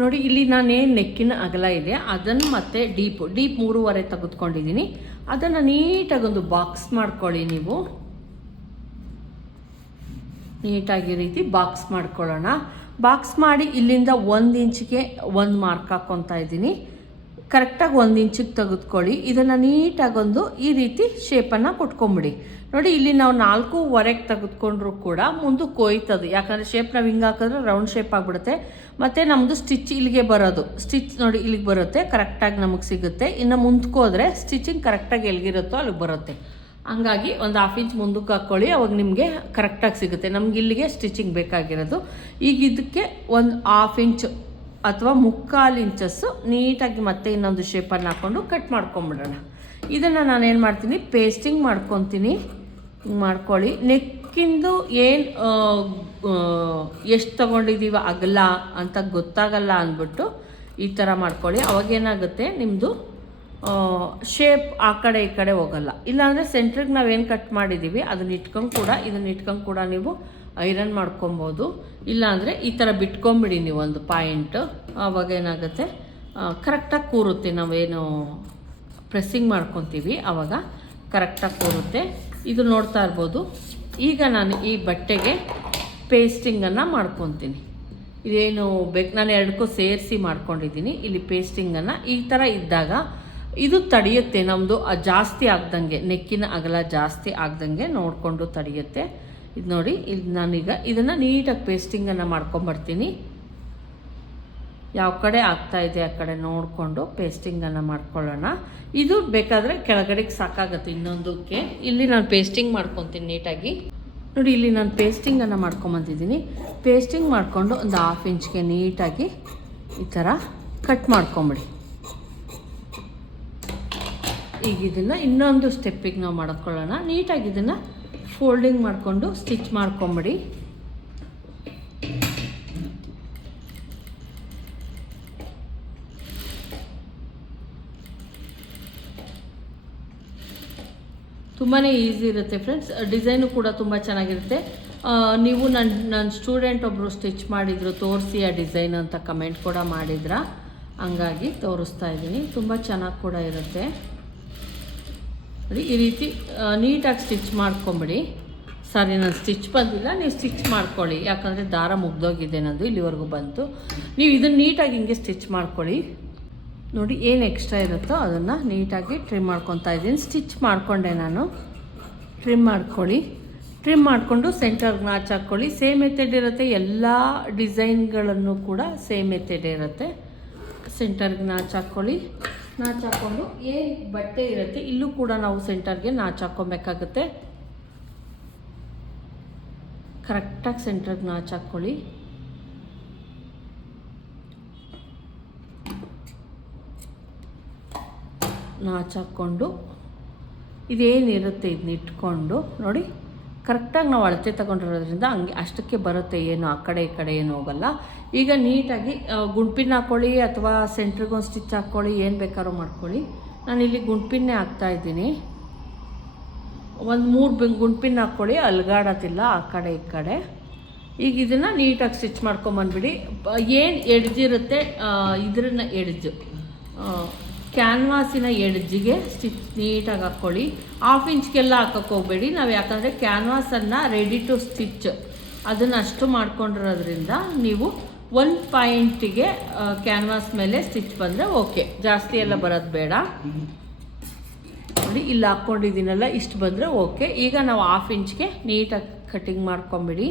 ನೋಡಿ, ಇಲ್ಲಿ ನಾನೇನು ನೆಕ್ಕಿನ ಅಗಲ ಇದೆ, ಅದನ್ನು ಮತ್ತೆ ಡೀಪ್ ಡೀಪ್ ಮೂರುವರೆ ತೆಗೆದುಕೊಂಡಿದ್ದೀನಿ. ಅದನ್ನು ನೀಟಾಗಿ ಒಂದು ಬಾಕ್ಸ್ ಮಾಡ್ಕೊಳ್ಳಿ ನೀವು. ನೀಟಾಗಿ ರೀತಿ ಬಾಕ್ಸ್ ಮಾಡ್ಕೊಳ್ಳೋಣ. ಬಾಕ್ಸ್ ಮಾಡಿ ಇಲ್ಲಿಂದ ಒಂದು ಇಂಚಿಗೆ ಒಂದು ಮಾರ್ಕ್ ಹಾಕ್ಕೊತಾ ಇದ್ದೀನಿ. ಕರೆಕ್ಟಾಗಿ ಒಂದು ಇಂಚಿಗೆ ತೆಗೆದುಕೊಳ್ಳಿ. ಇದನ್ನು ನೀಟಾಗೊಂದು ಈ ರೀತಿ ಶೇಪನ್ನು ಕೊಟ್ಕೊಂಬಿಡಿ. ನೋಡಿ, ಇಲ್ಲಿ ನಾವು ನಾಲ್ಕೂವರೆಗೆ ತೆಗೆದುಕೊಂಡ್ರು ಕೂಡ ಮುಂದಕ್ಕೆ ಕೊಯ್ತದೆ. ಯಾಕಂದರೆ ಶೇಪ್ ನಾವು ಹಿಂಗೆ ಹಾಕಿದ್ರೆ ರೌಂಡ್ ಶೇಪ್ ಆಗಿಬಿಡುತ್ತೆ. ಮತ್ತು ನಮ್ಮದು ಸ್ಟಿಚ್ ಇಲ್ಲಿಗೆ ಬರೋದು. ಸ್ಟಿಚ್ ನೋಡಿ, ಇಲ್ಲಿಗೆ ಬರುತ್ತೆ. ಕರೆಕ್ಟಾಗಿ ನಮಗೆ ಸಿಗುತ್ತೆ. ಇನ್ನು ಮುಂದಕ್ಕೆ ಹೋದರೆ ಸ್ಟಿಚಿಂಗ್ ಕರೆಕ್ಟಾಗಿ ಎಲ್ಲಿಗಿರುತ್ತೋ ಅಲ್ಲಿಗೆ ಬರುತ್ತೆ. ಹಂಗಾಗಿ ಒಂದು ಹಾಫ್ ಇಂಚ್ ಮುಂದಕ್ಕೆ ಹಾಕ್ಕೊಳ್ಳಿ ಅವಾಗ ನಿಮಗೆ ಕರೆಕ್ಟಾಗಿ ಸಿಗುತ್ತೆ. ನಮ್ಗೆ ಇಲ್ಲಿಗೆ ಸ್ಟಿಚಿಂಗ್ ಬೇಕಾಗಿರೋದು. ಈಗ ಇದಕ್ಕೆ ಒಂದು ಹಾಫ್ ಇಂಚ್ ಅಥವಾ ಮುಕ್ಕಾಲು ಇಂಚಸ್ಸು ನೀಟಾಗಿ ಮತ್ತೆ ಇನ್ನೊಂದು ಶೇಪನ್ನು ಹಾಕ್ಕೊಂಡು ಕಟ್ ಮಾಡ್ಕೊಂಬಿಡೋಣ. ಇದನ್ನು ನಾನು ಏನು ಮಾಡ್ತೀನಿ? ಪೇಸ್ಟಿಂಗ್ ಮಾಡ್ಕೊತೀನಿ. ಮಾಡ್ಕೊಳ್ಳಿ. ನೆಕ್ಕಿಂದು ಏನು ಎಷ್ಟು ತೊಗೊಂಡಿದ್ದೀವ ಅಗಲ ಅಂತ ಗೊತ್ತಾಗಲ್ಲ ಅಂದ್ಬಿಟ್ಟು ಈ ಥರ ಮಾಡ್ಕೊಳ್ಳಿ. ಅವಾಗೇನಾಗುತ್ತೆ ನಿಮ್ಮದು ಶೇಪ್ ಆ ಕಡೆ ಈ ಕಡೆ ಹೋಗಲ್ಲ. ಇಲ್ಲಾಂದರೆ ಸೆಂಟ್ರಿಗೆ ನಾವೇನು ಕಟ್ ಮಾಡಿದ್ದೀವಿ ಅದನ್ನ ಇಟ್ಕೊಂಡು ಕೂಡ, ಇದನ್ನ ಇಟ್ಕೊಂಡು ಕೂಡ ನೀವು ಐರನ್ ಮಾಡ್ಕೊಬೋದು. ಇಲ್ಲಾಂದರೆ ಈ ಥರ ಬಿಟ್ಕೊಂಬಿಡಿ ನೀವು ಒಂದು ಪಾಯಿಂಟ್. ಆವಾಗ ಏನಾಗುತ್ತೆ? ಕರೆಕ್ಟಾಗಿ ಕೂರುತ್ತೆ. ನಾವೇನು ಪ್ರೆಸ್ಸಿಂಗ್ ಮಾಡ್ಕೊತೀವಿ, ಆವಾಗ ಕರೆಕ್ಟಾಗಿ ಕೂರುತ್ತೆ. ಇದು ನೋಡ್ತಾ ಇರ್ಬೋದು. ಈಗ ನಾನು ಈ ಬಟ್ಟೆಗೆ ಪೇಸ್ಟಿಂಗನ್ನು ಮಾಡ್ಕೊತೀನಿ. ಇದೇನು ಬೇಕು, ನಾನು ಎರಡಕ್ಕೂ ಸೇರಿಸಿ ಮಾಡ್ಕೊಂಡಿದ್ದೀನಿ. ಇಲ್ಲಿ ಪೇಸ್ಟಿಂಗನ್ನು ಈ ಥರ ಇದ್ದಾಗ ಇದು ತಡೆಯುತ್ತೆ. ನಮ್ಮದು ಜಾಸ್ತಿ ಆಗ್ದಂಗೆ, ನೆಕ್ಕಿನ ಅಗಲ ಜಾಸ್ತಿ ಆಗ್ದಂಗೆ ನೋಡಿಕೊಂಡು ತಡೆಯುತ್ತೆ. ಇದು ನೋಡಿ, ಇದು ನಾನೀಗ ಇದನ್ನು ನೀಟಾಗಿ ಪೇಸ್ಟಿಂಗನ್ನು ಮಾಡ್ಕೊಂಬರ್ತೀನಿ. ಯಾವ ಕಡೆ ಆಗ್ತಾ ಇದೆ ಆ ಕಡೆ ನೋಡಿಕೊಂಡು ಪೇಸ್ಟಿಂಗನ್ನು ಮಾಡ್ಕೊಳ್ಳೋಣ. ಇದು ಬೇಕಾದರೆ ಕೆಳಗಡೆಗೆ ಸಾಕಾಗುತ್ತೆ ಇನ್ನೊಂದಕ್ಕೆ. ಇಲ್ಲಿ ನಾನು ಪೇಸ್ಟಿಂಗ್ ಮಾಡ್ಕೊತೀನಿ ನೀಟಾಗಿ. ನೋಡಿ, ಇಲ್ಲಿ ನಾನು ಪೇಸ್ಟಿಂಗನ್ನು ಮಾಡ್ಕೊಂಬಂದಿದ್ದೀನಿ. ಪೇಸ್ಟಿಂಗ್ ಮಾಡಿಕೊಂಡು ಒಂದು ಹಾಫ್ ಇಂಚ್ಗೆ ನೀಟಾಗಿ ಈ ಥರ ಕಟ್ ಮಾಡ್ಕೊಂಬಿಡಿ. ಈಗ ಇದನ್ನು ಇನ್ನೊಂದು ಸ್ಟೆಪ್ಪಿಗೆ ನಾವು ಮಾಡ್ಕೊಳ್ಳೋಣ. ನೀಟಾಗಿ ಇದನ್ನು ಫೋಲ್ಡಿಂಗ್ ಮಾಡಿಕೊಂಡು ಸ್ಟಿಚ್ ಮಾಡ್ಕೊಂಬಿಡಿ. ತುಂಬಾ ಈಸಿ ಇರುತ್ತೆ ಫ್ರೆಂಡ್ಸ್. ಡಿಸೈನು ಕೂಡ ತುಂಬ ಚೆನ್ನಾಗಿರುತ್ತೆ. ನೀವು ನನ್ನ ನನ್ನ ಸ್ಟೂಡೆಂಟ್ ಒಬ್ಬರು ಸ್ಟಿಚ್ ಮಾಡಿದರು, ತೋರಿಸಿ ಆ ಡಿಸೈನ್ ಅಂತ ಕಮೆಂಟ್ ಕೂಡ ಮಾಡಿದ್ರ? ಹಂಗಾಗಿ ತೋರಿಸ್ತಾ ಇದ್ದೀನಿ. ತುಂಬ ಚೆನ್ನಾಗಿ ಕೂಡ ಇರುತ್ತೆ. ನೋಡಿ ಈ ರೀತಿ ನೀಟಾಗಿ ಸ್ಟಿಚ್ ಮಾಡ್ಕೊಂಬಿಡಿ. ಸಾರಿ ನಾನು ಸ್ಟಿಚ್ ಬಂದಿಲ್ಲ, ನೀವು ಸ್ಟಿಚ್ ಮಾಡ್ಕೊಳ್ಳಿ. ಯಾಕಂದರೆ ದಾರ ಮುಗ್ದೋಗಿದೆ ನಂದು, ಇಲ್ಲಿವರೆಗೂ ಬಂತು. ನೀವು ಇದನ್ನು ನೀಟಾಗಿ ಹಿಂಗೆ ಸ್ಟಿಚ್ ಮಾಡ್ಕೊಳ್ಳಿ. ನೋಡಿ, ಏನು ಎಕ್ಸ್ಟ್ರಾ ಇರುತ್ತೋ ಅದನ್ನು ನೀಟಾಗಿ ಟ್ರಿಮ್ ಮಾಡ್ಕೊತಾ ಇದ್ದೀನಿ. ಸ್ಟಿಚ್ ಮಾಡಿಕೊಂಡೆ ನಾನು. ಟ್ರಿಮ್ ಮಾಡ್ಕೊಳ್ಳಿ. ಟ್ರಿಮ್ ಮಾಡಿಕೊಂಡು ಸೆಂಟರ್ಗೆ ನಾಚ್ ಹಾಕ್ಕೊಳ್ಳಿ ಸೇಮ್ ಮೆಥಡ್ ಇರುತ್ತೆ, ಎಲ್ಲ ಡಿಸೈನ್ಗಳನ್ನು ಕೂಡ ಸೇಮ್ ಮೆಥಡ್ ಇರುತ್ತೆ. ಸೆಂಟರ್ಗೆ ನಾಚ್ ಹಾಕ್ಕೊಳ್ಳಿ ನಾಚ್ ಹಾಕ್ಕೊಂಡು ಏನು ಬಟ್ಟೆ ಇರುತ್ತೆ, ಇಲ್ಲೂ ಕೂಡ ನಾವು ಸೆಂಟರ್ಗೆ ನಾಚ್ ಹಾಕ್ಕೊಬೇಕಾಗುತ್ತೆ ಕರೆಕ್ಟಾಗಿ ಸೆಂಟರ್ಗೆ ನಾಚ್ ಹಾಕ್ಕೊಂಡು ಇದೇನಿರುತ್ತೆ ಇದನ್ನ ಇಟ್ಕೊಂಡು, ನೋಡಿ. ಕರೆಕ್ಟಾಗಿ ನಾವು ಅಳತೆ ತಗೊಂಡಿರೋದ್ರಿಂದ ಹಂಗೆ ಅಷ್ಟಕ್ಕೆ ಬರುತ್ತೆ ಏನು ಆ ಕಡೆ ಈ ಕಡೆ ಏನು ಹೋಗಲ್ಲ. ಈಗ ನೀಟಾಗಿ ಗುಂಡ್ಪಿನ್ ಹಾಕ್ಕೊಳ್ಳಿ ಅಥವಾ ಸೆಂಟ್ರಿಗೊಂದು ಸ್ಟಿಚ್ ಹಾಕ್ಕೊಳ್ಳಿ ಏನು ಬೇಕಾದ್ರೂ ಮಾಡ್ಕೊಳ್ಳಿ. ನಾನು ಇಲ್ಲಿ ಗುಂಡ್ಪಿನ್ನೇ ಹಾಕ್ತಾ ಇದ್ದೀನಿ. ಒಂದು ಮೂರು ಬಿ, ಗುಂಡ್ಪಿನ್ ಹಾಕ್ಕೊಳ್ಳಿ ಅಲ್ಗಾಡೋದಿಲ್ಲ ಆ ಕಡೆ ಈ ಕಡೆ. ಈಗ ಇದನ್ನು ನೀಟಾಗಿ ಸ್ಟಿಚ್ ಮಾಡ್ಕೊಂಬಂದ್ಬಿಡಿ. ಏನು ಎಡ್ಜಿರುತ್ತೆ ಇದ್ರನ್ನ ಎಡ್ಜು. ಕ್ಯಾನ್ವಾಸಿನ ಎಡ್ಜಿಗೆ ಸ್ಟಿಚ್ ನೀಟಾಗಿ ಹಾಕ್ಕೊಳ್ಳಿ. ಹಾಫ್ ಇಂಚ್ಗೆಲ್ಲ ಹಾಕಕ್ಕೆ ಹೋಗಬೇಡಿ. ನಾವು ಯಾಕಂದರೆ ಕ್ಯಾನ್ವಾಸನ್ನು ರೆಡಿ ಟು ಸ್ಟಿಚ್ ಅದನ್ನು ಅಷ್ಟು ಮಾಡ್ಕೊಂಡಿರೋದ್ರಿಂದ ನೀವು ಒಂದು ಪಾಯಿಂಟಿಗೆ ಕ್ಯಾನ್ವಾಸ್ ಮೇಲೆ ಸ್ಟಿಚ್ ಬಂದರೆ ಓಕೆ ಜಾಸ್ತಿ ಎಲ್ಲ ಬರೋದು ಬೇಡ. ನೋಡಿ, ಇಲ್ಲಿ ಹಾಕ್ಕೊಂಡಿದ್ದೀನಲ್ಲ, ಇಷ್ಟು ಬಂದರೆ ಓಕೆ ಈಗ ನಾವು ಹಾಫ್ ಇಂಚ್ಗೆ ನೀಟಾಗಿ ಕಟಿಂಗ್ ಮಾಡ್ಕೊಂಬಿಡಿ.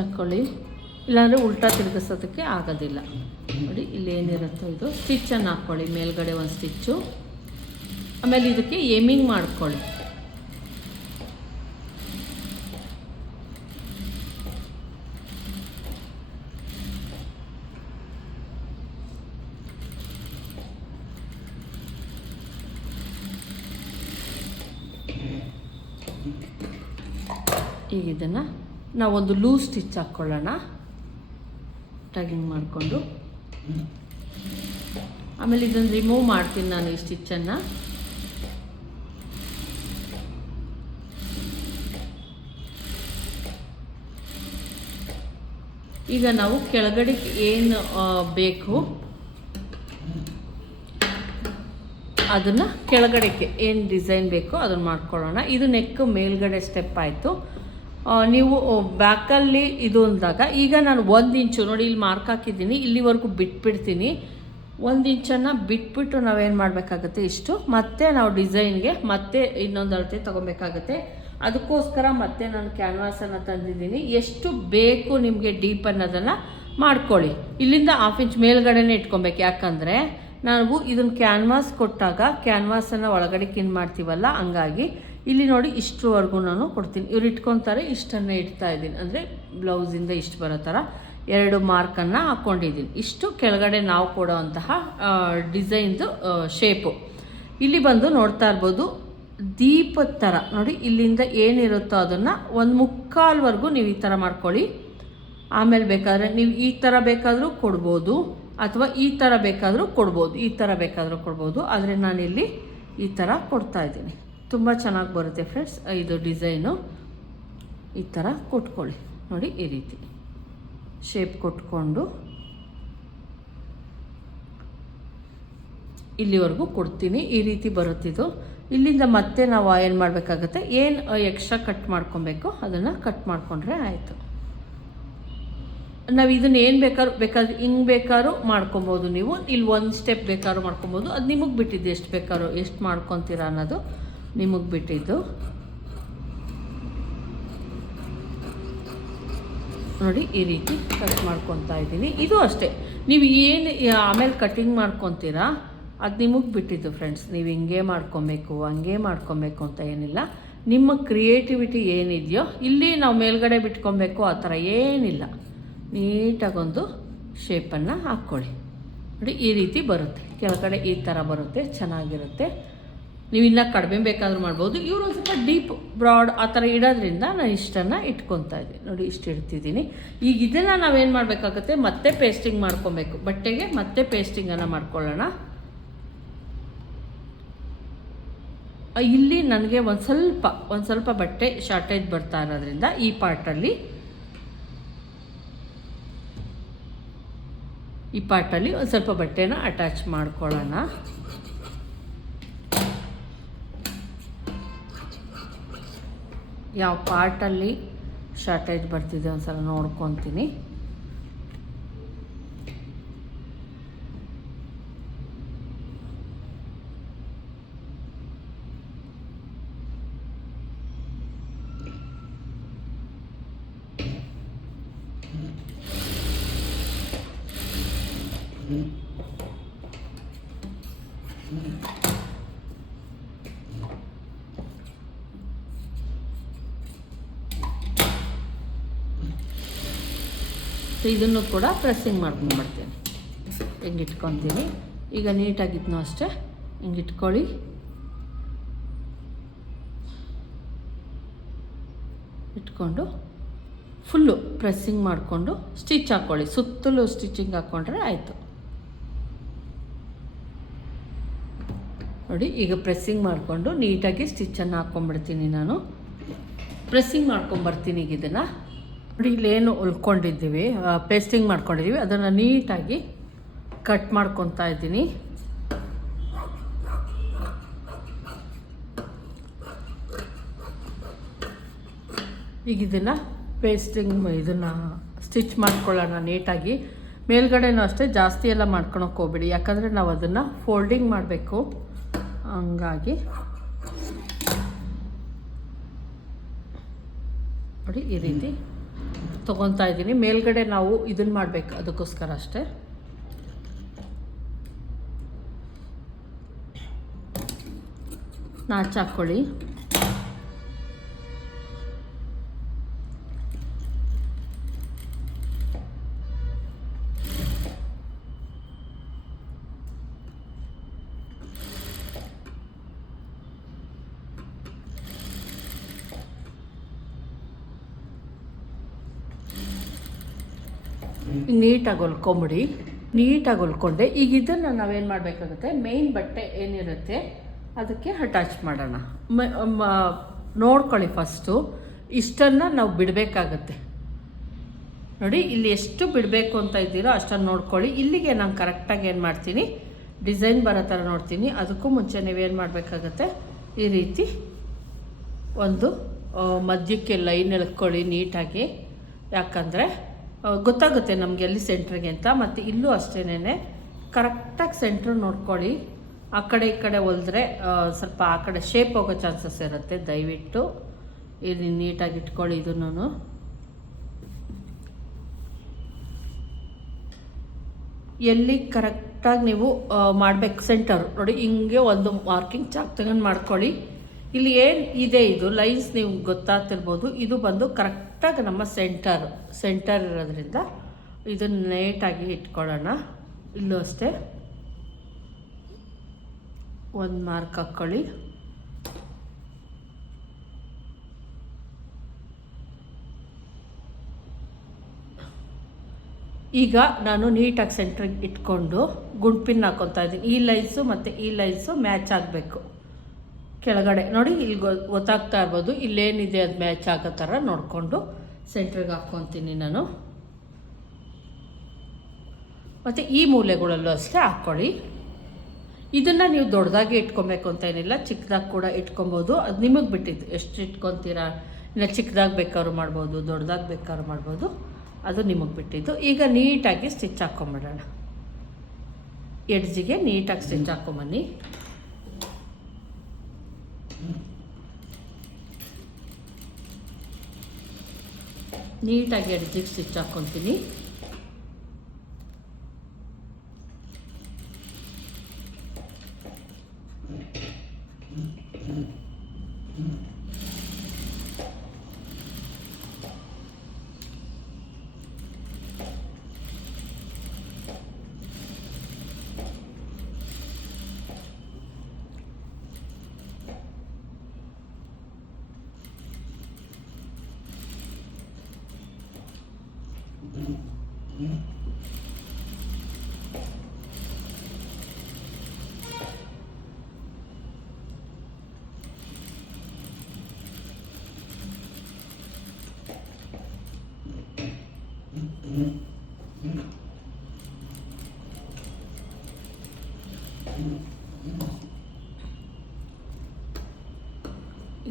ಹಾಕ್ಕೊಳ್ಳಿ ಇಲ್ಲಾಂದರೆ ಉಲ್ಟಾ ತಿರುಗಿಸೋದಕ್ಕೆ ಆಗೋದಿಲ್ಲ. ನೋಡಿ, ಇಲ್ಲಿ ಏನಿರುತ್ತೋ ಇದು. ಸ್ಟಿಚ್ಚನ್ನು ಹಾಕ್ಕೊಳ್ಳಿ. ಮೇಲ್ಗಡೆ ಒಂದು ಸ್ಟಿಚ್ಚು ಆಮೇಲೆ ಇದಕ್ಕೆ ಏಮಿಂಗ್ ಮಾಡ್ಕೊಳ್ಳಿ. ಈಗ ಇದನ್ನು ನಾವೊಂದು ಲೂಸ್ ಸ್ಟಿಚ್ ಹಾಕ್ಕೊಳ್ಳೋಣ ಟಗಿಂಗ್ ಮಾಡಿಕೊಂಡು. ಆಮೇಲೆ ಇದನ್ನು ರಿಮೂವ್ ಮಾಡ್ತೀನಿ ನಾನು ಈ ಸ್ಟಿಚ್ಚನ್ನು ಈಗ ನಾವು ಕೆಳಗಡೆ ಏನು ಬೇಕು? ಅದನ್ನು ಕೆಳಗಡೆಗೆ ಏನು ಡಿಸೈನ್ ಬೇಕೋ ಅದನ್ನು ಮಾಡ್ಕೊಳ್ಳೋಣ. ಇದು ನೆಕ್ ಮೇಲ್ಗಡೆ ಸ್ಟೆಪ್ ಆಯಿತು. ನೀವು ಬ್ಯಾಕಲ್ಲಿ ಇದು ಅಂದಾಗ, ಈಗ ನಾನು ಒಂದು ಇಂಚು, ನೋಡಿ, ಇಲ್ಲಿ ಮಾರ್ಕ್ ಹಾಕಿದ್ದೀನಿ, ಇಲ್ಲಿವರೆಗೂ ಬಿಟ್ಬಿಡ್ತೀನಿ. ಒಂದು ಇಂಚನ್ನು ಬಿಟ್ಬಿಟ್ಟು ನಾವೇನು ಮಾಡಬೇಕಾಗುತ್ತೆ ಇಷ್ಟು? ಮತ್ತೆ ನಾವು ಡಿಸೈನ್ಗೆ ಮತ್ತೆ ಇನ್ನೊಂದು ಅಳತೆ ತೊಗೊಬೇಕಾಗತ್ತೆ. ಅದಕ್ಕೋಸ್ಕರ ಮತ್ತೆ ನಾನು ಕ್ಯಾನ್ವಾಸನ್ನು ತಂದಿದ್ದೀನಿ. ಎಷ್ಟು ಬೇಕು ನಿಮಗೆ ಡೀಪ್ ಅನ್ನೋದನ್ನು ಮಾಡ್ಕೊಳ್ಳಿ. ಇಲ್ಲಿಂದ ಹಾಫ್ ಇಂಚ್ ಮೇಲ್ಗಡೆನೇ ಇಟ್ಕೊಬೇಕು. ಯಾಕಂದರೆ ನಾವು ಇದನ್ನು ಕ್ಯಾನ್ವಾಸ್ ಕೊಟ್ಟಾಗ ಕ್ಯಾನ್ವಾಸನ್ನು ಒಳಗಡೆ ಕಿನ್ ಮಾಡ್ತೀವಲ್ಲ, ಹಂಗಾಗಿ ಇಲ್ಲಿ ನೋಡಿ ಇಷ್ಟರವರೆಗೂ ನಾನು ಕೊಡ್ತೀನಿ. ಇವ್ರು ಇಟ್ಕೊತಾರೆ, ಇಷ್ಟನ್ನೇ ಇಡ್ತಾ ಇದ್ದೀನಿ. ಅಂದರೆ ಬ್ಲೌಸಿಂದ ಇಷ್ಟು ಬರೋ ಥರ ಎರಡು ಮಾರ್ಕನ್ನು ಹಾಕ್ಕೊಂಡಿದ್ದೀನಿ ಇಷ್ಟು ಕೆಳಗಡೆ ನಾವು ಕೊಡೋವಂತಹ ಡಿಸೈನ್ದು ಶೇಪು ಇಲ್ಲಿ ಬಂದು ನೋಡ್ತಾ ಇರ್ಬೋದು, ದೀಪದ ಥರ. ನೋಡಿ, ಇಲ್ಲಿಂದ ಏನಿರುತ್ತೋ ಅದನ್ನು ಒಂದು ಮುಕ್ಕಾಲ್ವರೆಗೂ ನೀವು ಈ ಥರ ಮಾಡ್ಕೊಳ್ಳಿ. ಆಮೇಲೆ ಬೇಕಾದರೆ ನೀವು ಈ ಥರ ಬೇಕಾದರೂ ಕೊಡ್ಬೋದು, ಅಥವಾ ಈ ಥರ ಬೇಕಾದರೂ ಕೊಡ್ಬೋದು, ಈ ಥರ ಬೇಕಾದರೂ ಕೊಡ್ಬೋದು. ಆದರೆ ನಾನಿಲ್ಲಿ ಈ ಥರ ಕೊಡ್ತಾ ಇದ್ದೀನಿ. ತುಂಬ ಚೆನ್ನಾಗಿ ಬರುತ್ತೆ ಫ್ರೆಂಡ್ಸ್ ಇದು ಡಿಸೈನು ಈ ಥರ ಕೊಟ್ಕೊಳ್ಳಿ. ನೋಡಿ ಈ ರೀತಿ. ಶೇಪ್ ಕೊಟ್ಕೊಂಡು ಇಲ್ಲಿವರೆಗೂ ಕೊಡ್ತೀನಿ. ಈ ರೀತಿ ಬರುತ್ತಿದ್ದು ಇಲ್ಲಿಂದ ಮತ್ತೆ ನಾವು ಏನು ಮಾಡಬೇಕಾಗತ್ತೆ. ಏನು ಎಕ್ಸ್ಟ್ರಾ ಕಟ್ ಮಾಡ್ಕೊಬೇಕು? ಅದನ್ನು ಕಟ್ ಮಾಡಿಕೊಂಡ್ರೆ ಆಯಿತು. ನಾವು ಇದನ್ನ ಏನು ಬೇಕಾದ್ರು ಬೇಕಾದ್ರೆ ಹಿಂಗೆ ಬೇಕಾದ್ರೂ ಮಾಡ್ಕೊಬೋದು ನೀವು. ಇಲ್ಲಿ ಒಂದು ಸ್ಟೆಪ್ ಬೇಕಾದ್ರೂ ಮಾಡ್ಕೊಬೋದು. ಅದು ನಿಮಗೆ ಬಿಟ್ಟಿದ್ದು ಎಷ್ಟು ಬೇಕಾದ್ರೂ, ಎಷ್ಟು ಮಾಡ್ಕೊತೀರಾ ಅನ್ನೋದು. ನಿಮಗೆ ಬಿಟ್ಟಿದ್ದು. ನೋಡಿ, ಈ ರೀತಿ ಕಟ್ ಮಾಡ್ಕೊತಾ ಇದ್ದೀನಿ. ಇದು ಅಷ್ಟೇ. ನೀವು ಏನು ಆಮೇಲೆ ಕಟಿಂಗ್ ಮಾಡ್ಕೊತೀರಾ, ಅದು ನಿಮಗೆ ಬಿಟ್ಟಿದ್ದು ಫ್ರೆಂಡ್ಸ್ ನೀವು ಹಿಂಗೆ ಮಾಡ್ಕೊಬೇಕು, ಹಂಗೆ ಮಾಡ್ಕೊಬೇಕು ಅಂತ ಏನಿಲ್ಲ. ನಿಮ್ಮ ಕ್ರಿಯೇಟಿವಿಟಿ ಏನಿದೆಯೋ, ಇಲ್ಲಿ ನಾವು ಮೇಲ್ಗಡೆ ಬಿಟ್ಕೊಬೇಕು, ಆ ಥರ ಏನಿಲ್ಲ. ನೀಟಾಗೊಂದು ಶೇಪನ್ನು ಹಾಕ್ಕೊಳ್ಳಿ ನೋಡಿ, ಈ ರೀತಿ ಬರುತ್ತೆ. ಕೆಳಗಡೆ ಈ ಥರ ಬರುತ್ತೆ, ಚೆನ್ನಾಗಿರುತ್ತೆ. ನೀವು ಇನ್ನೂ ಕಡಿಮೆ ಬೇಕಾದರೂ ಮಾಡ್ಬೋದು. ಇವರು ಒಂದು ಸ್ವಲ್ಪ ಡೀಪ್ ಬ್ರಾಡ್ ಆ ಥರ ಇಡೋದ್ರಿಂದ ನಾನು ಇಷ್ಟನ್ನು ಇಟ್ಕೊತಾ ಇದ್ದೀನಿ. ನೋಡಿ ಇಷ್ಟು ಇಡ್ತಿದ್ದೀನಿ. ಈಗ ಇದನ್ನು ನಾವೇನು ಮಾಡಬೇಕಾಗುತ್ತೆ? ಮತ್ತೆ ಪೇಸ್ಟಿಂಗ್ ಮಾಡ್ಕೊಬೇಕು. ಬಟ್ಟೆಗೆ ಮತ್ತೆ ಪೇಸ್ಟಿಂಗನ್ನು ಮಾಡ್ಕೊಳ್ಳೋಣ. ಇಲ್ಲಿ ನನಗೆ ಒಂದು ಸ್ವಲ್ಪ ಒಂದು ಸ್ವಲ್ಪ ಬಟ್ಟೆ ಶಾರ್ಟೇಜ್ ಬರ್ತಾ ಇರೋದ್ರಿಂದ ಈ ಪಾರ್ಟಲ್ಲಿ ಈ ಪಾರ್ಟಲ್ಲಿ ಒಂದು ಸ್ವಲ್ಪ ಬಟ್ಟೆನ ಅಟ್ಯಾಚ್ ಮಾಡ್ಕೊಳ್ಳೋಣ. ಯಾವ ಪಾರ್ಟಲ್ಲಿ ಶಾರ್ಟೇಜ್ ಬರ್ತಿದೆ ಒಂದ್ಸಲ ನೋಡ್ಕೊತೀನಿ. ಸೊ ಇದನ್ನು ಕೂಡ ಪ್ರೆಸ್ಸಿಂಗ್ ಮಾಡ್ಕೊಂಡು ಬರ್ತೀನಿ ಹಿಂಗೆ ಇಟ್ಕೊತೀನಿ ಈಗ ನೀಟಾಗಿದ್ನೂ ಅಷ್ಟೇ. ಹಿಂಗೆ ಇಟ್ಕೊಳ್ಳಿ ಇಟ್ಕೊಂಡು ಫುಲ್ಲು ಪ್ರೆಸ್ಸಿಂಗ್ ಮಾಡಿಕೊಂಡು ಸ್ಟಿಚ್ ಹಾಕ್ಕೊಳ್ಳಿ ಸುತ್ತಲೂ ಸ್ಟಿಚಿಂಗ್ ಹಾಕ್ಕೊಂಡ್ರೆ ಆಯಿತು. ನೋಡಿ, ಈಗ ಪ್ರೆಸ್ಸಿಂಗ್ ಮಾಡಿಕೊಂಡು ನೀಟಾಗಿ ಸ್ಟಿಚ್ಚನ್ನು ಹಾಕ್ಕೊಂಡ್ಬಿಡ್ತೀನಿ ನಾನು. ಪ್ರೆಸ್ಸಿಂಗ್ ಮಾಡ್ಕೊಂಬರ್ತೀನಿ ಈಗ ಇದನ್ನು. ನೋಡಿ ಇಲ್ಲೇನು ಉಳ್ಕೊಂಡಿದ್ದೀವಿ ಪೇಸ್ಟಿಂಗ್ ಮಾಡ್ಕೊಂಡಿದ್ದೀವಿ, ಅದನ್ನು ನೀಟಾಗಿ ಕಟ್ ಮಾಡ್ಕೊತಾ ಇದ್ದೀನಿ. ಈಗ ಇದನ್ನು ಪೇಸ್ಟಿಂಗ್ ಇದನ್ನು ಸ್ಟಿಚ್ ಮಾಡ್ಕೊಳ್ಳೋಣ ನೀಟಾಗಿ. ಮೇಲ್ಗಡೆನೂ ಅಷ್ಟೇ ಜಾಸ್ತಿ ಎಲ್ಲ ಮಾಡ್ಕೊಳಕ್ಕೆ ಹೋಗ್ಬೇಡಿ, ಯಾಕಂದರೆ ನಾವು ಅದನ್ನು ಫೋಲ್ಡಿಂಗ್ ಮಾಡಬೇಕು. ಹಂಗಾಗಿ. ನೋಡಿ, ಈ ರೀತಿ. ತೊಗೊತಾ ಇದ್ದೀನಿ. ಮೇಲ್ಗಡೆ ನಾವು ಇದನ್ನು ಮಾಡಬೇಕು. ಅದಕ್ಕೋಸ್ಕರ ಅಷ್ಟೇ. ನಾಚ್ ನೀಟಾಗಿ ಹೊಲ್ಕೊಂಬಿಡಿ ನೀಟಾಗಿ ಹೊಲ್ಕೊಂಡೆ ಈಗ ಇದನ್ನು ನಾವೇನು ಮಾಡಬೇಕಾಗುತ್ತೆ? ಮೇಯ್ನ್ ಬಟ್ಟೆ ಏನಿರುತ್ತೆ ಅದಕ್ಕೆ ಅಟ್ಯಾಚ್ ಮಾಡೋಣ. ನೋಡ್ಕೊಳ್ಳಿ ಫಸ್ಟು. ಇಷ್ಟನ್ನು ನಾವು ಬಿಡಬೇಕಾಗತ್ತೆ. ನೋಡಿ, ಇಲ್ಲಿ ಎಷ್ಟು ಬಿಡಬೇಕು ಅಂತ ಇದ್ದೀರೋ ಅಷ್ಟನ್ನು ನೋಡ್ಕೊಳ್ಳಿ. ಇಲ್ಲಿಗೆ ನಾನು ಕರೆಕ್ಟಾಗಿ ಏನು ಮಾಡ್ತೀನಿ? ಡಿಸೈನ್ ಬರೋ ಥರ ನೋಡ್ತೀನಿ. ಅದಕ್ಕೂ ಮುಂಚೆ ನೀವೇನು ಮಾಡಬೇಕಾಗತ್ತೆ? ಈ ರೀತಿ ಒಂದು ಮಧ್ಯಕ್ಕೆ ಲೈನ್ ಎಳ್ಕೊಳ್ಳಿ ನೀಟಾಗಿ. ಯಾಕಂದರೆ ಗೊತ್ತಾಗುತ್ತೆ ನಮಗೆ ಎಲ್ಲಿ ಸೆಂಟ್ರಿಗೆ ಅಂತ, ಮತ್ತು ಇಲ್ಲೂ ಅಷ್ಟೇನೆ ಕರೆಕ್ಟಾಗಿ ಸೆಂಟ್ರ್ ನೋಡ್ಕೊಳ್ಳಿ. ಆ ಕಡೆ ಈ ಕಡೆ ಹೊಲಿದ್ರೆ ಸ್ವಲ್ಪ ಆ ಕಡೆ ಶೇಪ್ ಹೋಗೋ ಚಾನ್ಸಸ್ ಇರುತ್ತೆ. ದಯವಿಟ್ಟು ಇಲ್ಲಿ ನೀಟಾಗಿ ಇಟ್ಕೊಳ್ಳಿ ಇದನ್ನು ಎಲ್ಲಿ ಕರೆಕ್ಟಾಗಿ ನೀವು ಮಾಡ್ಬೇಕು ಸೆಂಟರ್ ನೋಡಿ, ಹಿಂಗೆ ಒಂದು ಮಾರ್ಕಿಂಗ್ ಚಾಕ್ ತಗೊಂಡು ಮಾಡ್ಕೊಳ್ಳಿ. ಇಲ್ಲಿ ಏನು ಇದೆ ಇದು? ಲೈನ್ಸ್ ನೀವು ಗೊತ್ತಾಗ್ತಿರ್ಬೋದು. ಇದು ಬಂದು ಕರೆಕ್ಟಾಗಿ ನಮ್ಮ ಸೆಂಟರ್ ಸೆಂಟರ್ ಇರೋದ್ರಿಂದ ಇದನ್ನು ನೀಟಾಗಿ ಇಟ್ಕೊಳ್ಳೋಣ. ಇಲ್ಲೂ ಅಷ್ಟೇ. ಒಂದು ಮಾರ್ಕ್ ಹಾಕ್ಕೊಳ್ಳಿ ಈಗ ನಾನು ನೀಟಾಗಿ ಸೆಂಟ್ರಿಗೆ ಇಟ್ಕೊಂಡು ಗುಂಡ್ಪಿನ್ ಹಾಕೊತಾ ಇದ್ದೀನಿ. ಈ ಲೈನ್ಸು ಮತ್ತು ಈ ಲೈನ್ಸು ಮ್ಯಾಚ್ ಆಗಬೇಕು. ಕೆಳಗಡೆ ನೋಡಿ, ಇಲ್ಲಿ ಗೊತ್ತಾಗ್ತಾ ಇರ್ಬೋದು, ಇಲ್ಲೇನಿದೆ ಅದು ಮ್ಯಾಚ್ ಆಗೋ ಥರ ನೋಡಿಕೊಂಡು ಸೆಂಟ್ರಿಗೆ ಹಾಕ್ಕೊತೀನಿ ನಾನು. ಮತ್ತು ಈ ಮೂಲೆಗಳಲ್ಲೂ ಅಷ್ಟೇ ಹಾಕ್ಕೊಳ್ಳಿ ಇದನ್ನು ನೀವು ದೊಡ್ಡದಾಗಿ ಇಟ್ಕೊಬೇಕು ಅಂತ ಏನಿಲ್ಲ, ಚಿಕ್ಕದಾಗಿ ಕೂಡ ಇಟ್ಕೊಬೋದು. ಅದು ನಿಮಗೆ ಬಿಟ್ಟಿದ್ದು, ಎಷ್ಟು ಇಟ್ಕೊತೀರಾ? ಇನ್ನು ಚಿಕ್ಕದಾಗಿ ಬೇಕಾದ್ರು ಮಾಡ್ಬೋದು, ದೊಡ್ಡದಾಗಿ ಬೇಕಾದ್ರು ಮಾಡ್ಬೋದು. ಅದು ನಿಮಗೆ ಬಿಟ್ಟಿದ್ದು. ಈಗ ನೀಟಾಗಿ ಸ್ಟಿಚ್ ಹಾಕ್ಕೊಂಬಿಡೋಣ ಎಡ್ಜಿಗೆ ನೀಟಾಗಿ ಸ್ಟಿಚ್ ಹಾಕ್ಕೊಂಬನ್ನಿ ನೀಟಾಗಿ ಎಡ್ಜಿಗೆ ಸ್ಟಿಚ್ ಹಾಕ್ಕೊತೀನಿ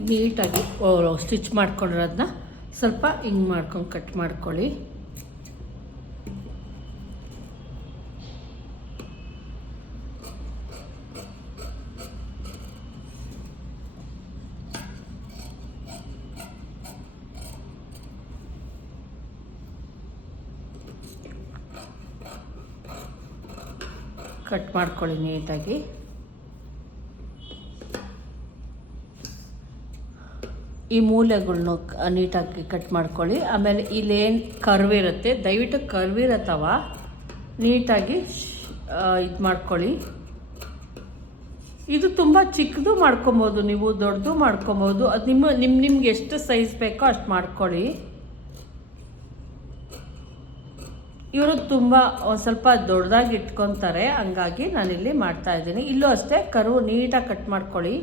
ನೀಟಾಗಿ ಸ್ಟಿಚ್ ಮಾಡ್ಕೊಂಡಿರೋದನ್ನ ಸ್ವಲ್ಪ ಹಿಂಗೆ ಮಾಡ್ಕೊಂಡು ಕಟ್ ಮಾಡ್ಕೊಳ್ಳಿ. ಕಟ್ ಮಾಡ್ಕೊಳ್ಳಿ ನೀಟಾಗಿ. ಈ ಮೂಲೆಗಳ್ನು ನೀಟಾಗಿ ಕಟ್ ಮಾಡ್ಕೊಳ್ಳಿ. ಆಮೇಲೆ ಇಲ್ಲೇನು ಕರ್ವ್ ಇರುತ್ತೆ, ದಯವಿಟ್ಟು ಕರ್ವ್ ಇರತ್ತವ? ನೀಟಾಗಿ ಇದು ಮಾಡ್ಕೊಳ್ಳಿ. ಇದು ತುಂಬ ಚಿಕ್ಕದು ಮಾಡ್ಕೊಬೋದು ನೀವು, ದೊಡ್ಡದು ಮಾಡ್ಕೊಬೋದು. ಅದು ನಿಮ್ಮ ನಿಮ್ಮ ನಿಮ್ಗೆ ಎಷ್ಟು ಸೈಜ್ ಬೇಕೋ ಅಷ್ಟು ಮಾಡ್ಕೊಳ್ಳಿ. ಇವರು ತುಂಬ ಸ್ವಲ್ಪ ದೊಡ್ಡದಾಗಿ ಇಟ್ಕೊತಾರೆ, ಹಂಗಾಗಿ ನಾನಿಲ್ಲಿ ಮಾಡ್ತಾ ಇದ್ದೀನಿ. ಇಲ್ಲೂ ಅಷ್ಟೇ, ಕರು ನೀಟಾಗಿ ಕಟ್ ಮಾಡ್ಕೊಳ್ಳಿ.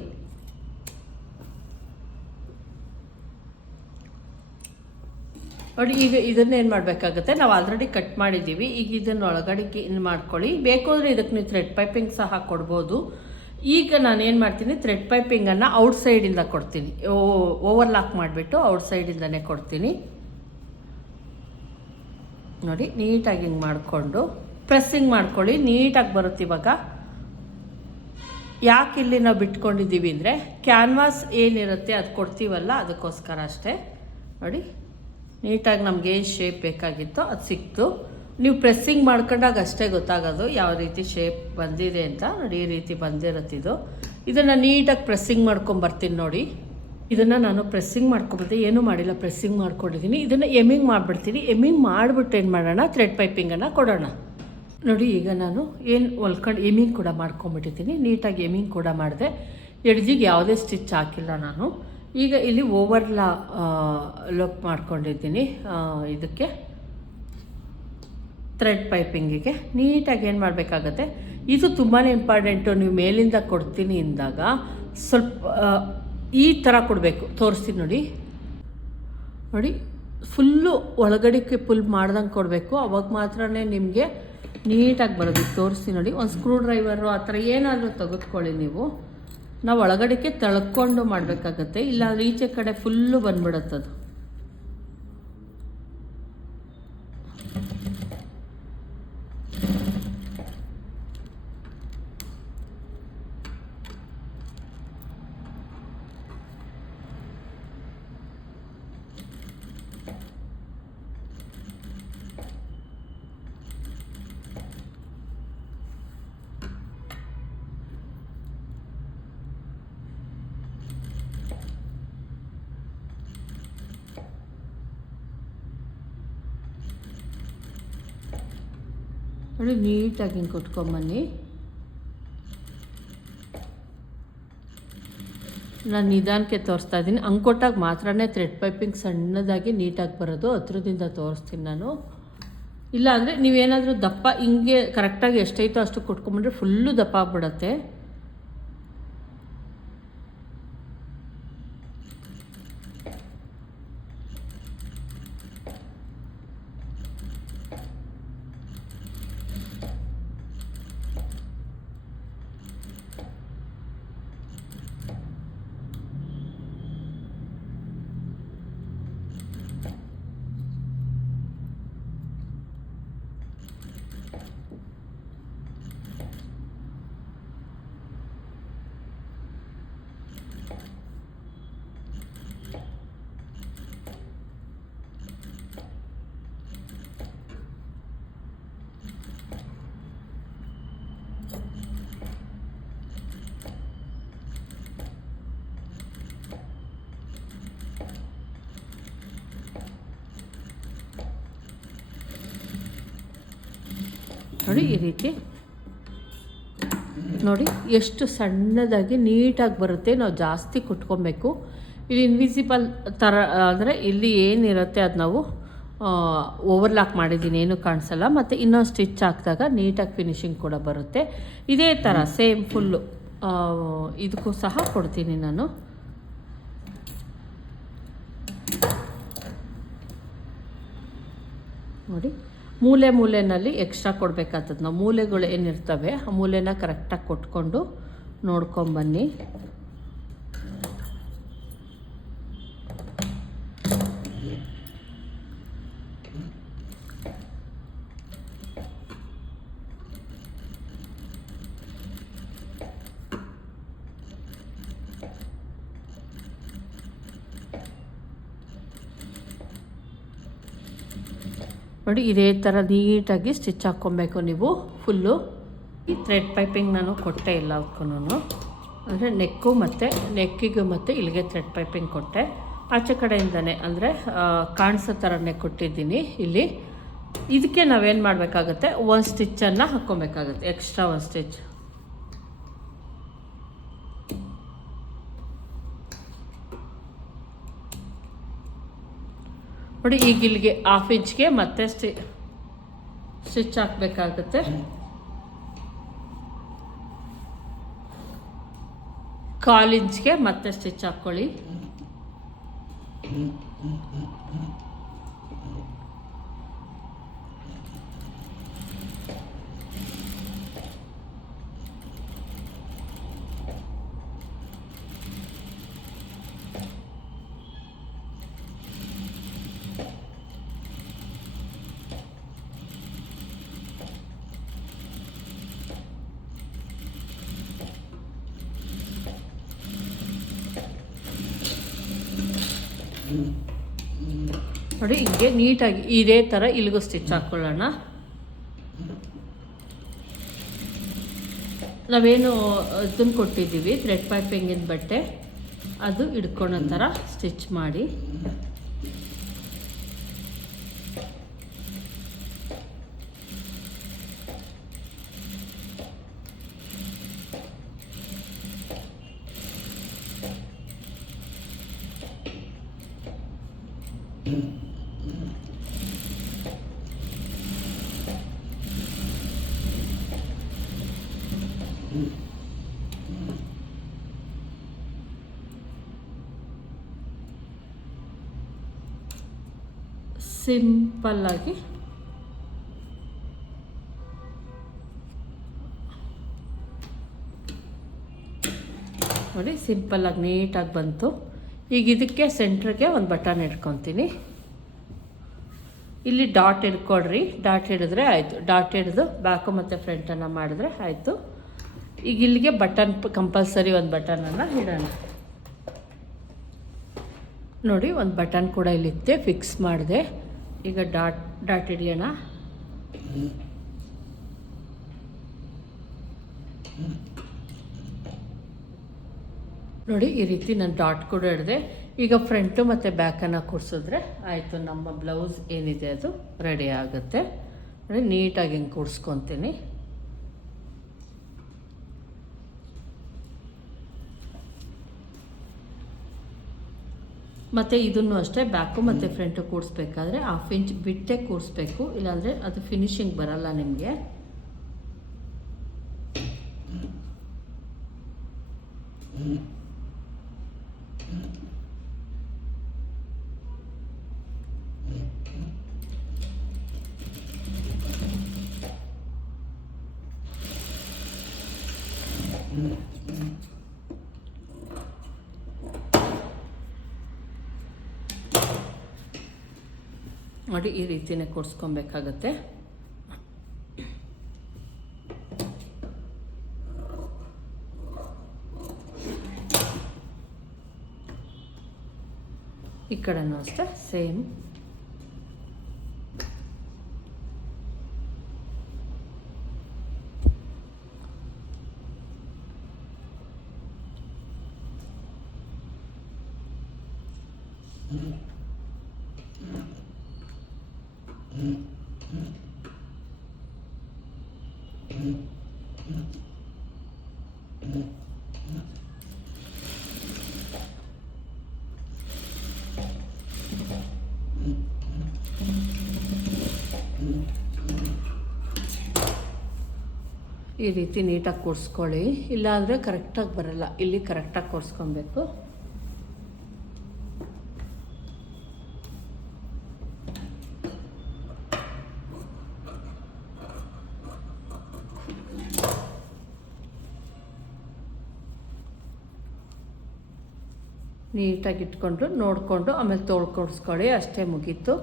ನೋಡಿ, ಈಗ ಇದನ್ನ ಏನು ಮಾಡಬೇಕಾಗುತ್ತೆ? ನಾವು ಆಲ್ರೆಡಿ ಕಟ್ ಮಾಡಿದ್ದೀವಿ. ಈಗ ಇದನ್ನು ಒಳಗಡೆ ಮಾಡ್ಕೊಳ್ಳಿ. ಬೇಕು ಅಂದರೆ ಇದಕ್ಕೆ ನೀವು ಥ್ರೆಡ್ ಪೈಪಿಂಗ್ ಸಹ ಕೊಡ್ಬೋದು. ಈಗ ನಾನು ಏನು ಮಾಡ್ತೀನಿ? ಥ್ರೆಡ್ ಪೈಪಿಂಗನ್ನು ಔಟ್ಸೈಡಿಂದ ಕೊಡ್ತೀನಿ. ಓವರ್ಲಾಕ್ ಮಾಡಿಬಿಟ್ಟು ಔಟ್ ಸೈಡಿಂದನೇ ಕೊಡ್ತೀನಿ. ನೋಡಿ, ನೀಟಾಗಿ ಹಿಂಗೆ ಮಾಡಿಕೊಂಡು ಪ್ರೆಸ್ಸಿಂಗ್ ಮಾಡ್ಕೊಳ್ಳಿ, ನೀಟಾಗಿ ಬರುತ್ತೆ ಇವಾಗ. ಯಾಕೆ ಇಲ್ಲಿ ನಾವು ಬಿಟ್ಕೊಂಡಿದ್ದೀವಿ ಅಂದರೆ ಕ್ಯಾನ್ವಾಸ್ ಏನಿರುತ್ತೆ ಅದು ಕೊಡ್ತೀವಲ್ಲ, ಅದಕ್ಕೋಸ್ಕರ ಅಷ್ಟೇ. ನೋಡಿ, ನೀಟಾಗಿ ನಮ್ಗೆ ಏನು ಶೇಪ್ ಬೇಕಾಗಿತ್ತೋ ಅದು ಸಿಕ್ತು. ನೀವು ಪ್ರೆಸ್ಸಿಂಗ್ ಮಾಡ್ಕೊಂಡಾಗ ಅಷ್ಟೇ ಗೊತ್ತಾಗೋದು ಯಾವ ರೀತಿ ಶೇಪ್ ಬಂದಿದೆ ಅಂತ. ನೋಡಿ, ಈ ರೀತಿ ಬಂದಿರುತ್ತಿದ್ದು ಇದನ್ನು ನೀಟಾಗಿ ಪ್ರೆಸ್ಸಿಂಗ್ ಮಾಡ್ಕೊಂಬರ್ತೀನಿ ನೋಡಿ. ಇದನ್ನು ನಾನು ಪ್ರೆಸ್ಸಿಂಗ್ ಮಾಡ್ಕೊಬಂದೆ ಏನೂ ಮಾಡಿಲ್ಲ ಪ್ರೆಸ್ಸಿಂಗ್ ಮಾಡ್ಕೊಂಡಿದ್ದೀನಿ ಇದನ್ನು ಎಮ್ಮಿಂಗ್ ಮಾಡಿಬಿಡ್ತೀನಿ. ಎಮ್ಮಿಂಗ್ ಮಾಡಿಬಿಟ್ಟು ಏನು ಮಾಡೋಣ? ಥ್ರೆಡ್ ಪೈಪಿಂಗನ್ನು ಕೊಡೋಣ. ನೋಡಿ, ಈಗ ನಾನು ಏನು ಹೊಲ್ಕೊಂಡು ಎಮಿಂಗ್ ಕೂಡ ಮಾಡ್ಕೊಂಬಿಟ್ಟಿದ್ದೀನಿ. ನೀಟಾಗಿ ಎಮಿಂಗ್ ಕೂಡ ಮಾಡಿದೆ. ಎಡ್ಜಿಗೆ ಯಾವುದೇ ಸ್ಟಿಚ್ ಹಾಕಿಲ್ಲ ನಾನು. ಈಗ ಇಲ್ಲಿ ಓವರ್ಲಾ ಲೋಪ್ ಮಾಡ್ಕೊಂಡಿದ್ದೀನಿ. ಇದಕ್ಕೆ ಥ್ರೆಡ್ ಪೈಪಿಂಗಿಗೆ ನೀಟಾಗಿ ಏನು ಮಾಡಬೇಕಾಗತ್ತೆ? ಇದು ತುಂಬಾ ಇಂಪಾರ್ಟೆಂಟು ನೀವು ಮೇಲಿಂದ ಕೊಡ್ತೀನಿ ಅಂದಾಗ ಸ್ವಲ್ಪ ಈ ಥರ ಕೊಡಬೇಕು. ತೋರಿಸ್ತೀನಿ ನೋಡಿ. ನೋಡಿ, ಫುಲ್ಲು ಒಳಗಡೆಗೆ ಫುಲ್ ಮಾಡ್ದಂಗೆ ಕೊಡಬೇಕು. ಅವಾಗ ಮಾತ್ರ ನಿಮಗೆ ನೀಟಾಗಿ ಬರೋದು. ತೋರಿಸ್ತೀನಿ ನೋಡಿ. ಒಂದು ಸ್ಕ್ರೂ ಡ್ರೈವರು ಆ ಥರ ಏನಾದರೂ ತೆಗೆದುಕೊಳ್ಳಿ ನೀವು. ನಾವು ಒಳಗಡೆಗೆ ತಳ್ಕೊಂಡು ಮಾಡಬೇಕಾಗತ್ತೆ. ಇಲ್ಲಾಂದ್ರೆ ಈಚೆ ಕಡೆ ಫುಲ್ಲು ಬಂದ್ಬಿಡುತ್ತದು. ನೋಡಿ ನೀಟಾಗಿ ಹಿಂಗೆ ಕೊಟ್ಕೊಂಬನ್ನಿ ನಾನು ನಿಧಾನಕ್ಕೆ ತೋರಿಸ್ತಾ ಇದ್ದೀನಿ. ಹಂಗೆ ಕೊಟ್ಟಾಗ ಮಾತ್ರನೇ ಥ್ರೆಡ್ ಪೈಪಿಂಗ್ ಸಣ್ಣದಾಗಿ ನೀಟಾಗಿ ಬರೋದು. ಹತ್ರದಿಂದ ತೋರಿಸ್ತೀನಿ ನಾನು. ಇಲ್ಲ ಅಂದರೆ ನೀವೇನಾದರೂ ದಪ್ಪ ಹಿಂಗೆ ಕರೆಕ್ಟಾಗಿ ಎಷ್ಟೈತೋ ಅಷ್ಟು ಕೊಟ್ಕೊಂಬಂದ್ರೆ ಫುಲ್ಲು ದಪ್ಪ ಆಗ್ಬಿಡತ್ತೆ. ನೋಡಿ ಈ ರೀತಿ. ನೋಡಿ ಎಷ್ಟು ಸಣ್ಣದಾಗಿ ನೀಟಾಗಿ ಬರುತ್ತೆ. ನಾವು ಜಾಸ್ತಿ ಕುಟ್ಕೊಬೇಕು. ಇಲ್ಲಿ ಇನ್ವಿಸಿಬಲ್ ಥರ ಅಂದರೆ ಇಲ್ಲಿ ಏನಿರುತ್ತೆ ಅದು ನಾವು ಓವರ್ಲಾಕ್ ಮಾಡಿದ್ದೀನಿ. ಏನು ಕಾಣಿಸಲ್ಲ. ಮತ್ತು ಇನ್ನೊಂದು ಸ್ಟಿಚ್ ಹಾಕಿದಾಗ ನೀಟಾಗಿ ಫಿನಿಶಿಂಗ್ ಕೂಡ ಬರುತ್ತೆ. ಇದೇ ಥರ ಸೇಮ್ ಫುಲ್ಲು ಇದಕ್ಕೂ ಸಹ ಕೊಡ್ತೀನಿ ನಾನು. ನೋಡಿ. ಮೂಲೆ ಮೂಲೆಯಲ್ಲಿ ಎಕ್ಸ್ಟ್ರಾ ಕೊಡಬೇಕಾಗ್ತದೆ. ನಾವು ಮೂಲೆಗಳು ಏನಿರ್ತವೆ ಆ ಮೂಲೆನ ಕರೆಕ್ಟಾಗಿ ಕೊಟ್ಕೊಂಡು ನೋಡ್ಕೊಂಬನ್ನಿ ನೋಡಿ ಇದೇ ಥರ ನೀಟಾಗಿ ಸ್ಟಿಚ್ ಹಾಕ್ಕೊಬೇಕು ನೀವು ಫುಲ್ಲು. ಈ ಥ್ರೆಡ್ ಪೈಪಿಂಗ್ ನಾನು ಕೊಟ್ಟೆ ಇಲ್ಲ ಅದಕ್ಕೂ ಅಂದರೆ ನೆಕ್ಕು ಮತ್ತು ನೆಕ್ಕಿಗೂ ಮತ್ತು ಇಲ್ಲಿಗೆ ಥ್ರೆಡ್ ಪೈಪಿಂಗ್ ಕೊಟ್ಟೆ. ಆಚೆ ಕಡೆಯಿಂದನೇ ಅಂದರೆ ಕಾಣಿಸೋ ಥರನೇ ಕೊಟ್ಟಿದ್ದೀನಿ ಇಲ್ಲಿ. ಇದಕ್ಕೆ ನಾವೇನು ಮಾಡಬೇಕಾಗತ್ತೆ? ಒಂದು ಸ್ಟಿಚ್ಚನ್ನು ಹಾಕ್ಕೊಬೇಕಾಗತ್ತೆ. ಎಕ್ಸ್ಟ್ರಾ ಒಂದು ಸ್ಟಿಚ್ ನೋಡಿ ಈಗ ಇಲ್ಲಿಗೆ ಹಾಫ್ ಇಂಚ್ಗೆ ಮತ್ತೆ ಸ್ಟಿ ಸ್ಟಿಚ್ ಹಾಕಬೇಕಾಗುತ್ತೆ. ಕಾಲು ಇಂಚ್ಗೆ ಮತ್ತೆ ಸ್ಟಿಚ್ ಹಾಕ್ಕೊಳ್ಳಿ. ನೋಡಿ, ಹಿಂಗೆ ನೀಟಾಗಿ ಇದೇ ಥರ ಇಲ್ಲಿಗೂ ಸ್ಟಿಚ್ ಹಾಕ್ಕೊಳ್ಳೋಣ ನಾವೇನು ಇದನ್ನು ಕೊಟ್ಟಿದ್ದೀವಿ ಥ್ರೆಡ್ ಪೈಪಿಂಗಿನ ಬಟ್ಟೆ, ಅದು ಹಿಡ್ಕೊಳೋ ಥರ ಸ್ಟಿಚ್ ಮಾಡಿ. ಸಿಂಪಲ್ಲಾಗಿ ನೋಡಿ ಸಿಂಪಲ್ಲಾಗಿ ನೀಟಾಗಿ ಬಂತು. ಈಗ ಇದಕ್ಕೆ ಸೆಂಟ್ರಿಗೆ ಒಂದು ಬಟನ್ ಇಟ್ಕೊತೀನಿ. ಇಲ್ಲಿ ಡಾಟ್ ಹಿಡ್ಕೊಡ್ರಿ. ಡಾಟ್ ಹಿಡಿದ್ರೆ ಆಯಿತು. ಡಾಟ್ ಹಿಡಿದು ಬ್ಯಾಕು ಮತ್ತು ಫ್ರಂಟನ್ನು ಮಾಡಿದ್ರೆ ಆಯಿತು. ಈಗ ಇಲ್ಲಿಗೆ ಬಟನ್ ಕಂಪಲ್ಸರಿ ಒಂದು ಬಟನನ್ನು ಇಡೋಣ. ನೋಡಿ, ಒಂದು ಬಟನ್ ಕೂಡ ಇಲ್ಲಿತ್ತೆ. ಫಿಕ್ಸ್ ಮಾಡಿದೆ. ಈಗ ಡಾಟ್ ಡಾಟ್ ಹಿಡಿಯೋಣ. ನೋಡಿ, ಈ ರೀತಿ ನಾನು ಡಾಟ್ ಕೂಡ ಹಿಡಿದೆ. ಈಗ ಫ್ರಂಟು ಮತ್ತು ಬ್ಯಾಕನ್ನು ಕೂರಿಸಿದ್ರೆ ಆಯಿತು, ನಮ್ಮ ಬ್ಲೌಸ್ ಏನಿದೆ ಅದು ರೆಡಿ ಆಗುತ್ತೆ. ನೋಡಿ, ನೀಟಾಗಿ ಹಿಂಗೆ ಕೂಡಿಸ್ಕೊತೀನಿ ಮತ್ತು ಇದನ್ನು ಅಷ್ಟೇ ಬ್ಯಾಕು ಮತ್ತು ಫ್ರಂಟು ಕೂಡಿಸ್ಬೇಕಾದ್ರೆ ಹಾಫ್ ಇಂಚ್ ಬಿಟ್ಟೆ ಕೂಡಿಸ್ಬೇಕು ಇಲ್ಲಾಂದರೆ ಅದು ಫಿನಿಶಿಂಗ್ ಬರಲ್ಲ ನಿಮಗೆ. ನೋಡಿ ಈ ರೀತಿನೇ ಕೊಡ್ಸ್ಕೊಬೇಕಾಗತ್ತೆ ಈ ಕಡೆನೂ ಅಷ್ಟೇ ಸೇಮ್. ಈ ರೀತಿ ನೀಟಾಗಿ ಕೂರಿಸ್ಕೊಳ್ಳಿ. ಇಲ್ಲಾಂದರೆ ಕರೆಕ್ಟಾಗಿ ಬರಲ್ಲ. ಇಲ್ಲಿ ಕರೆಕ್ಟಾಗಿ ಕೂರಿಸ್ಕೊಬೇಕು. ನೀಟಾಗಿ ಇಟ್ಕೊಂಡು ನೋಡಿಕೊಂಡು ಆಮೇಲೆ ತೋಳ್ಕೊಡ್ಸ್ಕೊಳ್ಳಿ ಅಷ್ಟೇ ಮುಗೀತು.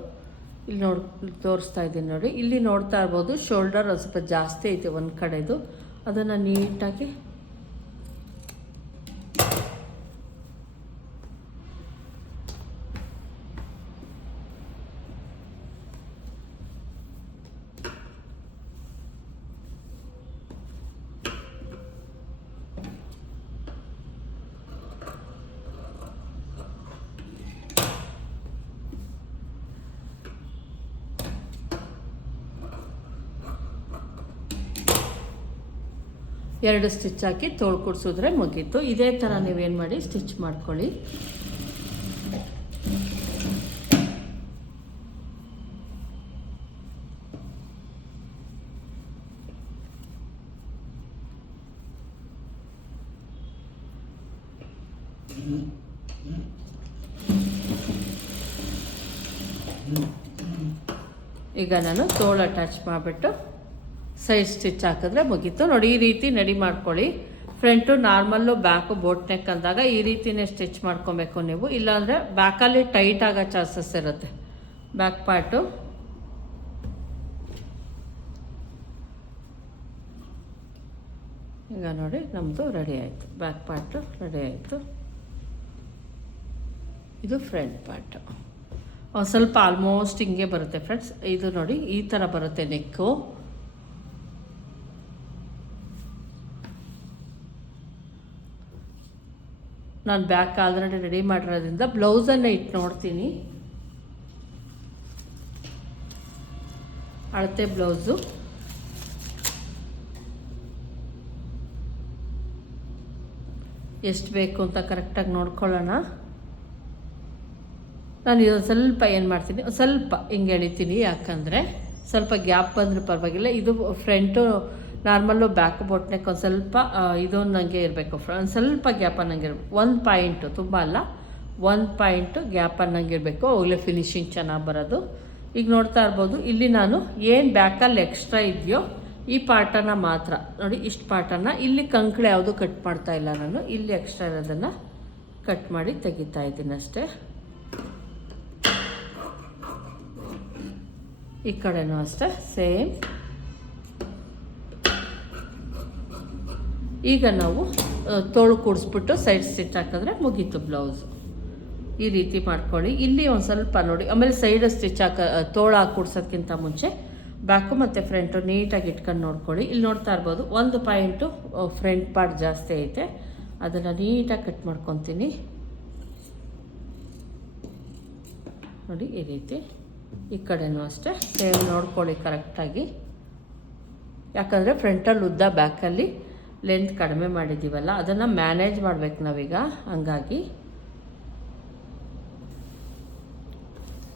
ಇಲ್ಲಿ ನೋಡ್, ತೋರಿಸ್ತಾ ಇದ್ದೀನಿ ನೋಡಿ. ಇಲ್ಲಿ ನೋಡ್ತಾ ಇರ್ಬೋದು ಶೋಲ್ಡರ್ ಸ್ವಲ್ಪ ಜಾಸ್ತಿ ಐತೆ ಒಂದು ಕಡೆದು. ಅದನ್ನು ನೀಟಾಗಿ ಎರಡು ಸ್ಟಿಚ್ ಹಾಕಿ ತೋಳು ತೊಳ್ಕೊಡ್ಸಿದ್ರೆ ಮುಗೀತು. ಇದೇ ಥರ ನೀವೇನು ಮಾಡಿ ಸ್ಟಿಚ್ ಮಾಡ್ಕೊಳ್ಳಿ. ಈಗ ನಾನು ತೋಳು ಅಟ್ಯಾಚ್ ಮಾಡಿಬಿಟ್ಟು ಸೈಡ್ ಸ್ಟಿಚ್ ಹಾಕಿದ್ರೆ ಮುಗೀತು. ನೋಡಿ, ಈ ರೀತಿ ನಡಿ ಮಾಡ್ಕೊಳ್ಳಿ. Front normal, back, boat neck ಅಂದಾಗ ಈ ರೀತಿನೇ ಸ್ಟಿಚ್ ಮಾಡ್ಕೊಬೇಕು ನೀವು. ಇಲ್ಲಾಂದರೆ ಬ್ಯಾಕಲ್ಲಿ ಟೈಟ್ ಆಗೋ ಚಾನ್ಸಸ್ ಇರುತ್ತೆ. Back part. ಈಗ ನೋಡಿ ನಮ್ಮದು ರೆಡಿ ಆಯಿತು. ಬ್ಯಾಕ್ ಪಾರ್ಟು ರೆಡಿ ಆಯಿತು. ಇದು ಫ್ರಂಟ್ ಪಾರ್ಟು. ಸ್ವಲ್ಪ ಆಲ್ಮೋಸ್ಟ್ ಹಿಂಗೆ ಬರುತ್ತೆ ಫ್ರೆಂಡ್ಸ್. ಇದು ನೋಡಿ, ಈ ಥರ ಬರುತ್ತೆ ನೆಕ್ಕು. ನಾನು ಬ್ಯಾಕ್ ಆಲ್ರೆಡಿ ರೆಡಿ ಮಾಡಿರೋದ್ರಿಂದ ಬ್ಲೌಸನ್ನು ಇಟ್ಟು ನೋಡ್ತೀನಿ. ಅಳತೆ ಬ್ಲೌಸು ಎಷ್ಟು ಬೇಕು ಅಂತ ಕರೆಕ್ಟಾಗಿ ನೋಡ್ಕೊಳ್ಳೋಣ. ನಾನು ಇದೊಂದು ಸ್ವಲ್ಪ ಏನು ಮಾಡ್ತೀನಿ, ಸ್ವಲ್ಪ ಹಿಂಗೆ ಎಳಿತೀನಿ ಯಾಕಂದರೆ ಸ್ವಲ್ಪ ಗ್ಯಾಪ್ ಬಂದರೂ ಪರವಾಗಿಲ್ಲ. ಇದು ಫ್ರಂಟು ನಾರ್ಮಲ್ಲು ಬ್ಯಾಕ್ ಬೊಟ್ನೆಕ್ ಒಂದು ಸ್ವಲ್ಪ ಇದು ನನಗೆ ಇರಬೇಕು. ಒಂದು ಸ್ವಲ್ಪ ಗ್ಯಾಪ್ ಅನ್ನಂಗೆ ಇರಬೇಕು ಒಂದು ಪಾಯಿಂಟು ತುಂಬ ಅಲ್ಲ, ಒಂದು ಪಾಯಿಂಟು ಗ್ಯಾಪ್ ಅನ್ನಂಗೆ ಇರಬೇಕು. ಅವಾಗಲೇ ಫಿನಿಶಿಂಗ್ ಚೆನ್ನಾಗಿ ಬರೋದು. ಈಗ ನೋಡ್ತಾ ಇರ್ಬೋದು, ಇಲ್ಲಿ ನಾನು ಏನು ಬ್ಯಾಕಲ್ಲಿ ಎಕ್ಸ್ಟ್ರಾ ಇದೆಯೋ ಈ ಪಾರ್ಟನ್ನು ಮಾತ್ರ. ನೋಡಿ, ಇಷ್ಟು ಪಾರ್ಟನ್ನು ಇಲ್ಲಿ ಕಂಕಳೆ ಯಾವುದು ಕಟ್ ಮಾಡ್ತಾ ಇಲ್ಲ ನಾನು, ಇಲ್ಲಿ ಎಕ್ಸ್ಟ್ರಾ ಇರೋದನ್ನು ಕಟ್ ಮಾಡಿ ತೆಗಿತಾ ಇದ್ದೀನಿ ಅಷ್ಟೇ. ಈ ಕಡೆನೂ ಅಷ್ಟೇ ಸೇಮ್ ಈಗ ನಾವು ತೋಳು ಕೂಡಿಸ್ಬಿಟ್ಟು ಸೈಡ್ ಸ್ಟಿಚ್ ಹಾಕಿದ್ರೆ ಮುಗೀತು ಬ್ಲೌಸು ಈ ರೀತಿ ಮಾಡ್ಕೊಳ್ಳಿ. ಇಲ್ಲಿ ಒಂದು ಸ್ವಲ್ಪ ನೋಡಿ, ಆಮೇಲೆ ಸೈಡ್ ಸ್ಟಿಚ್ ಹಾಕ ತೋಳು ಹಾಕಿ ಮುಂಚೆ ಬ್ಯಾಕು ಮತ್ತು ಫ್ರಂಟು ನೀಟಾಗಿ ಇಟ್ಕೊಂಡು ನೋಡ್ಕೊಳ್ಳಿ. ಇಲ್ಲಿ ನೋಡ್ತಾ ಇರ್ಬೋದು, ಒಂದು ಪಾಯಿಂಟು ಫ್ರಂಟ್ ಪಾರ್ಟ್ ಜಾಸ್ತಿ ಐತೆ. ಅದನ್ನು ನೀಟಾಗಿ ಕಟ್ ಮಾಡ್ಕೊತೀನಿ. ನೋಡಿ, ಈ ರೀತಿ. ಈ ಕಡೆನೂ ಅಷ್ಟೇ, ಸೇಮ್ ನೋಡ್ಕೊಳ್ಳಿ ಕರೆಕ್ಟಾಗಿ ಯಾಕಂದರೆ ಫ್ರಂಟಲ್ಲಿ ಉದ್ದ ಬ್ಯಾಕಲ್ಲಿ ಲೆಂತ್ ಕಡಿಮೆ ಮಾಡಿದ್ದೀವಲ್ಲ ಅದನ್ನು ಮ್ಯಾನೇಜ್ ಮಾಡಬೇಕು ನಾವೀಗ. ಹಂಗಾಗಿ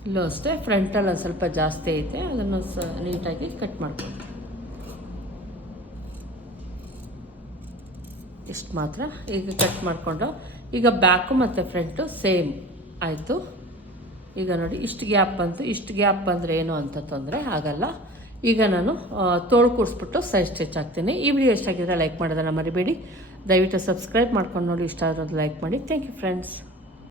ಇಲ್ಲೂ ಅಷ್ಟೇ ಫ್ರಂಟಲ್ಲಿ ಸ್ವಲ್ಪ ಜಾಸ್ತಿ ಐತೆ, ಅದನ್ನು ಸ ನೀಟಾಗಿ ಕಟ್ ಮಾಡ್ಕೊಳ್ತೀವಿ ಇಷ್ಟು ಮಾತ್ರ. ಈಗ ಕಟ್ ಮಾಡಿಕೊಂಡು, ಈಗ ಬ್ಯಾಕು ಮತ್ತು ಫ್ರಂಟು ಸೇಮ್ ಆಯಿತು. ಈಗ ನೋಡಿ, ಇಷ್ಟು ಗ್ಯಾಪ್ ಬಂತು. ಇಷ್ಟು ಗ್ಯಾಪ್ ಬಂದರೆ ಏನು ಅಂತ ತೊಂದರೆ ಆಗಲ್ಲ. ಈಗ ನಾನು ತೋಳು ಕೂರಿಸ್ಬಿಟ್ಟು ಸೈಡ್ ಸ್ಟಿಚ್ ಹಾಕ್ತೀನಿ. ಈ ವಿಡಿಯೋ ಇಷ್ಟ ಲೈಕ್ ಮಾಡೋದನ್ನು ಮರಿಬೇಡಿ. ದಯವಿಟ್ಟು ಸಬ್ಸ್ಕ್ರೈಬ್ ಮಾಡ್ಕೊಂಡು ನೋಡಿ, ಇಷ್ಟ ಆದ್ರೆ ಲೈಕ್ ಮಾಡಿ. Thank you, friends.